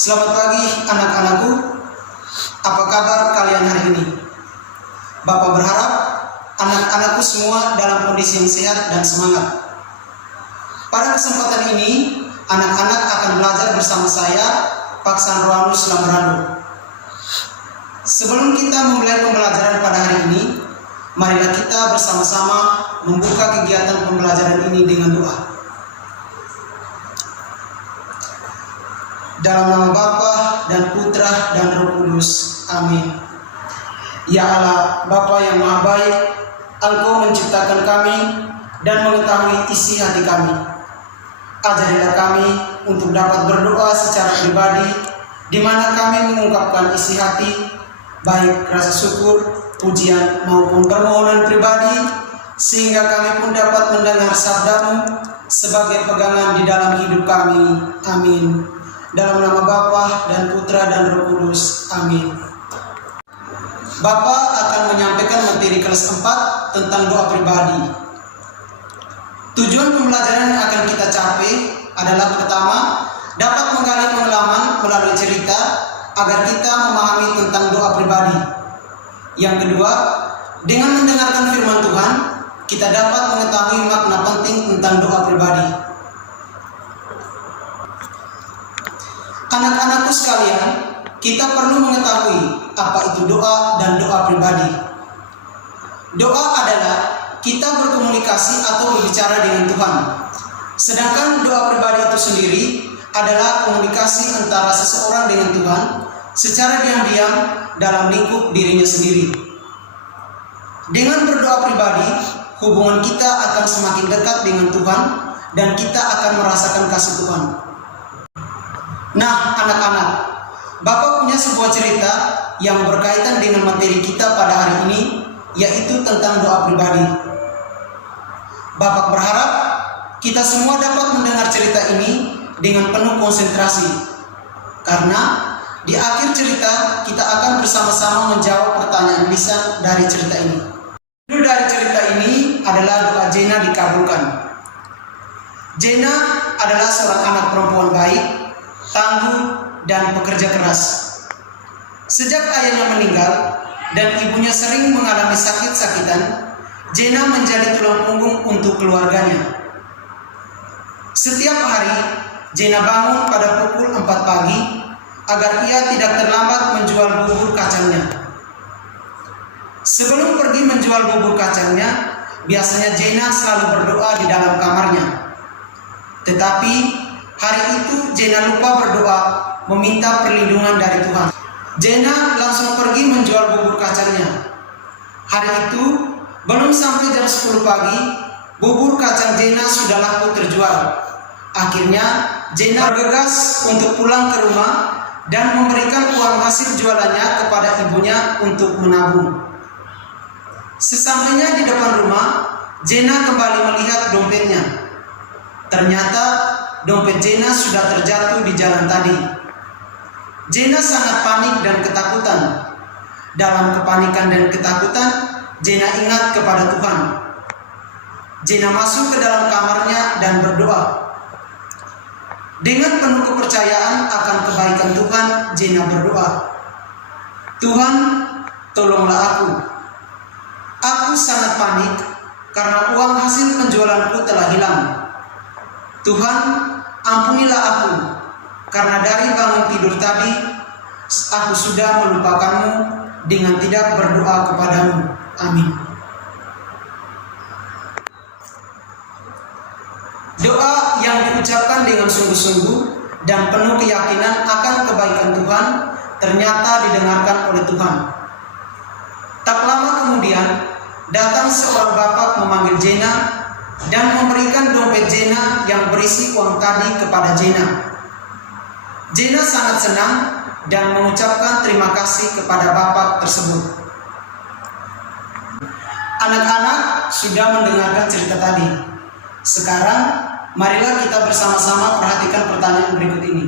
Selamat pagi anak-anakku. Apa kabar kalian hari ini? Bapak berharap anak-anakku semua dalam kondisi yang sehat dan semangat. Pada kesempatan ini, anak-anak akan belajar bersama saya, Pak Sandroanus Lambrado. Sebelum kita memulai pembelajaran pada hari ini, marilah kita bersama-sama membuka kegiatan pembelajaran ini dengan doa. Dalam nama Bapa dan Putra dan Roh Kudus. Amin. Ya Allah, Bapa yang Maha Baik, Engkau menciptakan kami dan mengetahui isi hati kami. Ajarilah kami untuk dapat berdoa secara pribadi, di mana kami mengungkapkan isi hati, baik rasa syukur, pujian maupun permohonan pribadi, sehingga kami pun dapat mendengar sabda-Mu sebagai pegangan di dalam hidup kami. Amin. Dalam nama Bapa dan Putra dan Roh Kudus. Amin. Bapak akan menyampaikan materi kelas 4 tentang doa pribadi. Tujuan pembelajaran yang akan kita capai adalah pertama, dapat menggali pengalaman melalui cerita agar kita memahami tentang doa pribadi. Yang kedua, dengan mendengarkan firman Tuhan, kita dapat mengetahui makna penting tentang doa pribadi. Anak-anakku sekalian, kita perlu mengetahui apa itu doa dan doa pribadi. Doa adalah kita berkomunikasi atau berbicara dengan Tuhan. Sedangkan doa pribadi itu sendiri adalah komunikasi antara seseorang dengan Tuhan secara diam-diam dalam lingkup dirinya sendiri. Dengan berdoa pribadi, hubungan kita akan semakin dekat dengan Tuhan dan kita akan merasakan kasih Tuhan. Nah, anak-anak, Bapak punya sebuah cerita yang berkaitan dengan materi kita pada hari ini, yaitu tentang doa pribadi. Bapak berharap kita semua dapat mendengar cerita ini dengan penuh konsentrasi, karena di akhir cerita kita akan bersama-sama menjawab pertanyaan lisan dari cerita ini. Judul dari cerita ini adalah doa Jena dikabulkan. Jena adalah seorang anak perempuan baik, tangguh, dan pekerja keras. Sejak ayahnya meninggal dan ibunya sering mengalami sakit-sakitan, Jena menjadi tulang punggung untuk keluarganya. Setiap hari, Jena bangun pada pukul 4 pagi agar ia tidak terlambat menjual bubur kacangnya. Sebelum pergi menjual bubur kacangnya, biasanya Jena selalu berdoa di dalam kamarnya. Tetapi hari itu Jena lupa berdoa, meminta perlindungan dari Tuhan. Jena langsung pergi menjual bubur kacangnya. Hari itu, belum sampai jam 10 pagi, bubur kacang Jena sudah laku terjual. Akhirnya, Jena bergegas untuk pulang ke rumah dan memberikan uang hasil jualannya kepada ibunya untuk menabung. Sesampainya di depan rumah, Jena kembali melihat dompetnya. Ternyata dompet Jena sudah terjatuh di jalan tadi. Jena sangat panik dan ketakutan. Dalam kepanikan dan ketakutan, Jena ingat kepada Tuhan. Jena masuk ke dalam kamarnya dan berdoa. Dengan penuh kepercayaan akan kebaikan Tuhan, Jena berdoa, "Tuhan, tolonglah aku. Aku sangat panik karena uang hasil penjualanku telah hilang. Tuhan, ampunilah aku, karena dari bangun tidur tadi, aku sudah melupakanmu dengan tidak berdoa kepadamu. Amin." Doa yang diucapkan dengan sungguh-sungguh dan penuh keyakinan akan kebaikan Tuhan ternyata didengarkan oleh Tuhan. Tak lama kemudian, datang seorang bapak memanggil Jena dan memberikan dompet Jena yang berisi uang tadi kepada Jena. Jena sangat senang dan mengucapkan terima kasih kepada bapak tersebut. Anak-anak sudah mendengarkan cerita tadi. Sekarang, marilah kita bersama-sama perhatikan pertanyaan berikut ini.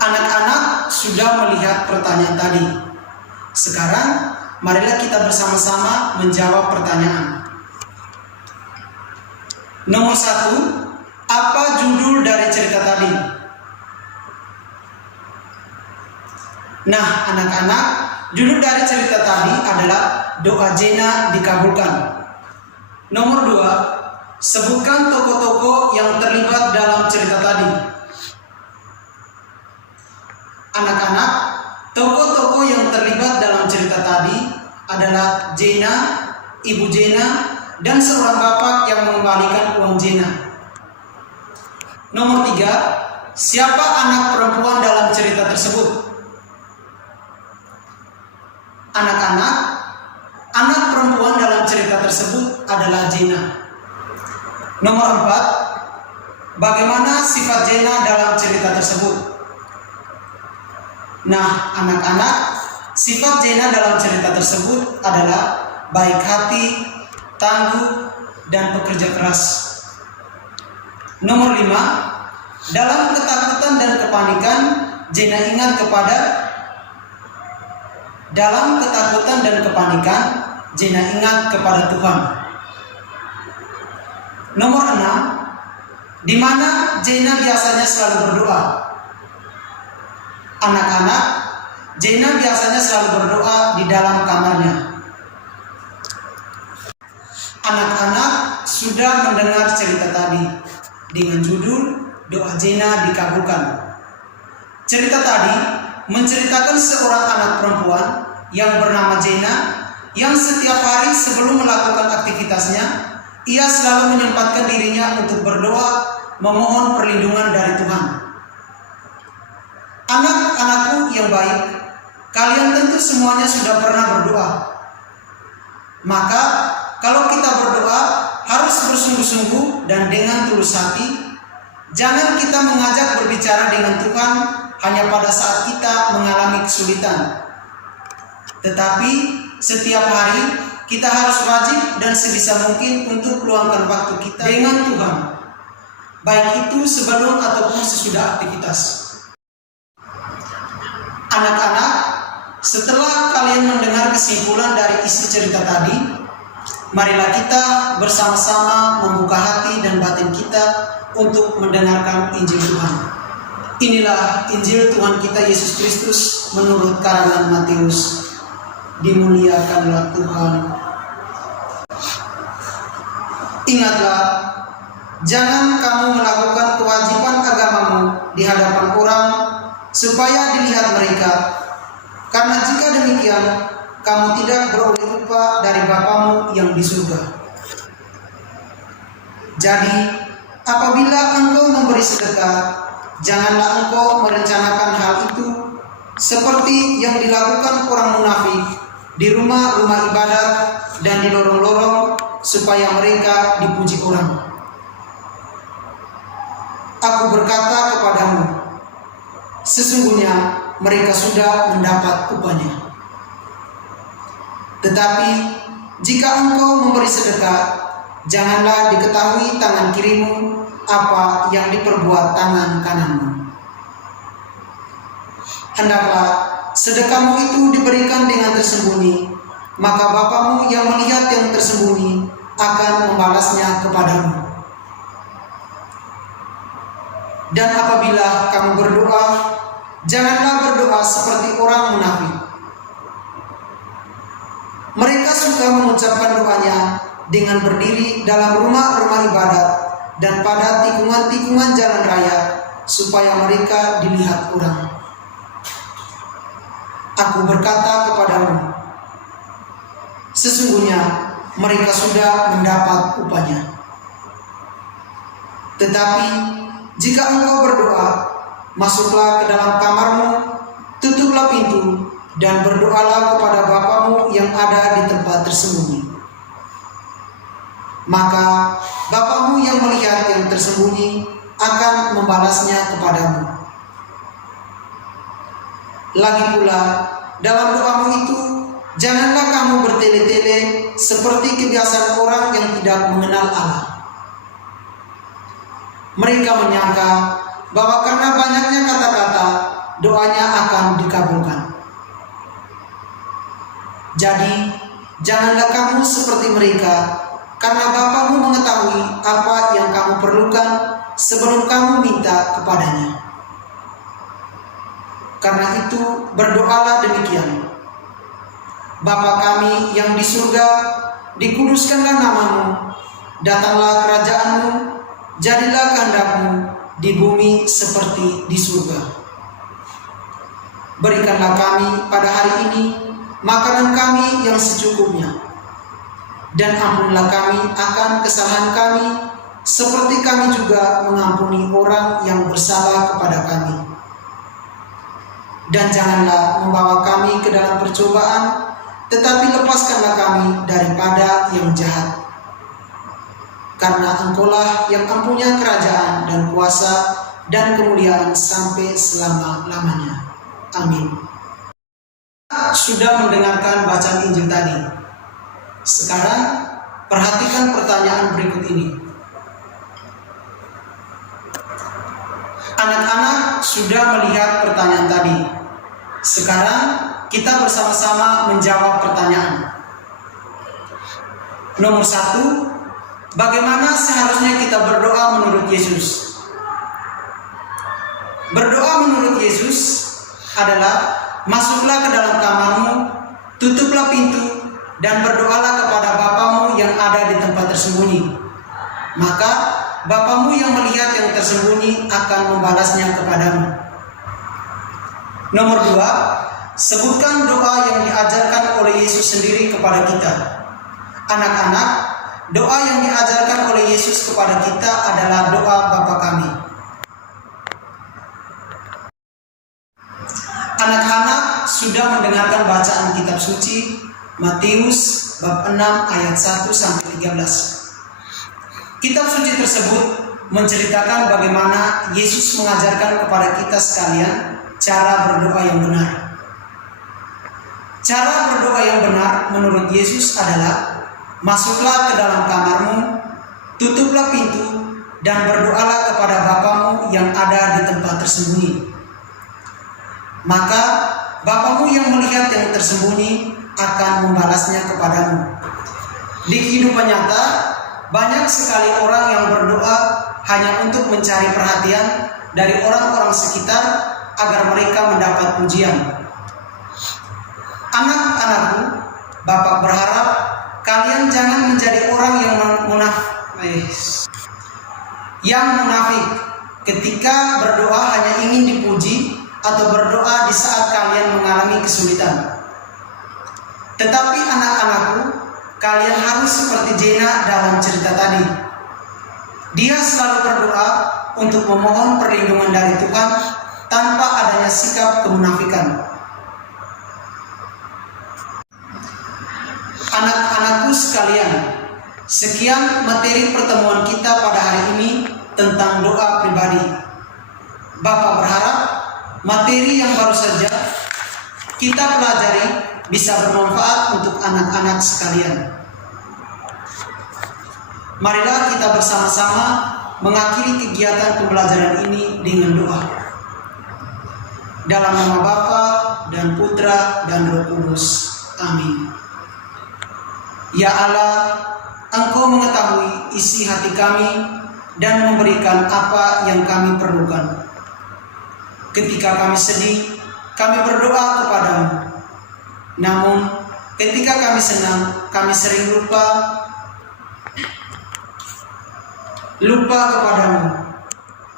Anak-anak sudah melihat pertanyaan tadi. Sekarang, marilah kita bersama-sama menjawab pertanyaan. Nomor 1, Apa judul dari cerita tadi? Nah, anak-anak, judul dari cerita tadi adalah doa Jena dikabulkan. Nomor 2, sebutkan tokoh-tokoh yang terlibat dalam cerita tadi. Anak-anak, tokoh-tokoh yang terlibat dalam cerita tadi adalah Jena, ibu Jena, dan seorang bapak yang mengembalikan uang Jena. Nomor 3, siapa anak perempuan dalam cerita tersebut? Anak-anak, anak perempuan dalam cerita tersebut adalah Jena. Nomor 4, bagaimana sifat Jena dalam cerita tersebut? Nah, anak-anak, sifat Jena dalam cerita tersebut adalah baik hati, tangguh, dan pekerja keras. Nomor 5, dalam ketakutan dan kepanikan, Jena ingat kepada Tuhan. Nomor 6, di mana Jena biasanya selalu berdoa? Anak-anak, Jena biasanya selalu berdoa di dalam kamarnya. Anak-anak sudah mendengar cerita tadi dengan judul doa Jena dikabulkan. Cerita tadi menceritakan seorang anak perempuan yang bernama Jena yang setiap hari sebelum melakukan aktivitasnya, ia selalu menyempatkan dirinya untuk berdoa memohon perlindungan dari Tuhan. Anak-anakku yang baik, kalian tentu semuanya sudah pernah berdoa. Maka kalau kita berdoa harus bersungguh-sungguh dan dengan tulus hati. Jangan kita mengajak berbicara dengan Tuhan hanya pada saat kita mengalami kesulitan. Tetapi setiap hari kita harus wajib dan sebisa mungkin untuk meluangkan waktu kita dengan Tuhan, baik itu sebelum ataupun sesudah aktivitas. Anak-anak, setelah kalian mendengar kesimpulan dari isi cerita tadi, marilah kita bersama-sama membuka hati dan batin kita untuk mendengarkan Injil Tuhan. Inilah Injil Tuhan kita Yesus Kristus menurut karangan Matius. Dimuliakanlah Tuhan. Ingatlah, jangan kamu melakukan kewajiban agamamu di hadapan orang supaya dilihat mereka. Karena jika demikian, kamu tidak beroleh upah dari Bapamu yang di surga. Jadi, apabila engkau memberi sedekah, janganlah engkau merencanakan hal itu seperti yang dilakukan orang munafik di rumah-rumah ibadat dan di lorong-lorong supaya mereka dipuji orang. Aku berkata kepadamu, sesungguhnya mereka sudah mendapat upahnya. Tetapi jika engkau memberi sedekah, janganlah diketahui tangan kirimu apa yang diperbuat tangan kananmu. Hendaklah sedekahmu itu diberikan dengan tersembunyi, maka Bapamu yang melihat yang tersembunyi akan membalasnya kepadamu. Dan apabila kamu berdoa, janganlah berdoa seperti orang munafik. Mereka suka mengucapkan doanya dengan berdiri dalam rumah-rumah ibadat dan pada tikungan-tikungan jalan raya supaya mereka dilihat orang. Aku berkata kepadamu, sesungguhnya mereka sudah mendapat upahnya. Tetapi jika engkau berdoa, masuklah ke dalam kamarmu, tutuplah pintu, dan berdoalah kepada Bapamu yang ada di tempat tersembunyi. Maka Bapamu yang melihat yang tersembunyi akan membalasnya kepadamu. Lagi pula, dalam doamu itu, janganlah kamu bertele-tele seperti kebiasaan orang yang tidak mengenal Allah. Mereka menyangka bahwa karena banyaknya kata-kata, doanya akan dikabulkan. Jadi, janganlah kamu seperti mereka, karena Bapamu mengetahui apa yang kamu perlukan sebelum kamu minta kepadanya. Karena itu berdoalah demikian: Bapa kami yang di surga, dikuduskanlah namamu, datanglah kerajaanmu, jadilah kehendakmu di bumi seperti di surga. Berikanlah kami pada hari ini makanan kami yang secukupnya, dan ampunilah kami akan kesalahan kami, seperti kami juga mengampuni orang yang bersalah kepada kami. Dan janganlah membawa kami ke dalam percobaan, tetapi lepaskanlah kami daripada yang jahat. Karena Engkaulah yang mempunyai kerajaan dan kuasa dan kemuliaan sampai selama-lamanya. Amin. Sudah mendengarkan bacaan Injil tadi. Sekarang perhatikan pertanyaan berikut ini. Anak-anak sudah melihat pertanyaan tadi. Sekarang kita bersama-sama menjawab pertanyaan. Nomor 1, bagaimana seharusnya kita berdoa menurut Yesus? Berdoa menurut Yesus adalah: masuklah ke dalam kamarmu, tutuplah pintu, dan berdoalah kepada Bapamu yang ada di tempat tersembunyi. Maka Bapamu yang melihat yang tersembunyi akan membalasnya kepadamu. Nomor 2, sebutkan doa yang diajarkan oleh Yesus sendiri kepada kita. Anak-anak, doa yang diajarkan oleh Yesus kepada kita adalah doa Bapa kami. Anak-anak sudah mendengarkan bacaan kitab suci Matius bab 6 ayat 1 sampai 13. Kitab suci tersebut menceritakan bagaimana Yesus mengajarkan kepada kita sekalian cara berdoa yang benar. Cara berdoa yang benar menurut Yesus adalah: masuklah ke dalam kamarmu, tutuplah pintu, dan berdoalah kepada Bapamu yang ada di tempat tersembunyi. Maka Bapamu yang melihat yang tersembunyi akan membalasnya kepadamu. Di kehidupan nyata, banyak sekali orang yang berdoa hanya untuk mencari perhatian dari orang-orang sekitar agar mereka mendapat pujian. Anak-anakku, Bapak berharap kalian jangan menjadi orang yang munafik ketika berdoa hanya ingin dipuji atau berdoa di saat kalian mengalami kesulitan. Tetapi anak-anakku, kalian harus seperti Jena dalam cerita tadi. Dia selalu berdoa untuk memohon perlindungan dari Tuhan tanpa adanya sikap kemunafikan. Anak-anakku sekalian, sekian materi pertemuan kita pada hari ini tentang doa pribadi. Bapak berharap materi yang baru saja kita pelajari bisa bermanfaat untuk anak-anak sekalian. Marilah kita bersama-sama mengakhiri kegiatan pembelajaran ini dengan doa. Dalam nama Bapa dan Putra dan Roh Kudus. Amin. Ya Allah, Engkau mengetahui isi hati kami dan memberikan apa yang kami perlukan. Ketika kami sedih, kami berdoa kepadamu. Namun, ketika kami senang, kami sering lupa kepadamu.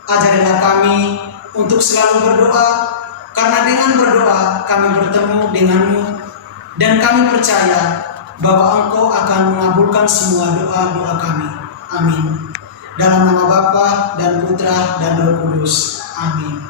Ajarilah kami untuk selalu berdoa, karena dengan berdoa kami bertemu denganmu, dan kami percaya bahwa Engkau akan mengabulkan semua doa-doa kami. Amin. Dalam nama Bapa dan Putra dan Roh Kudus. Amin.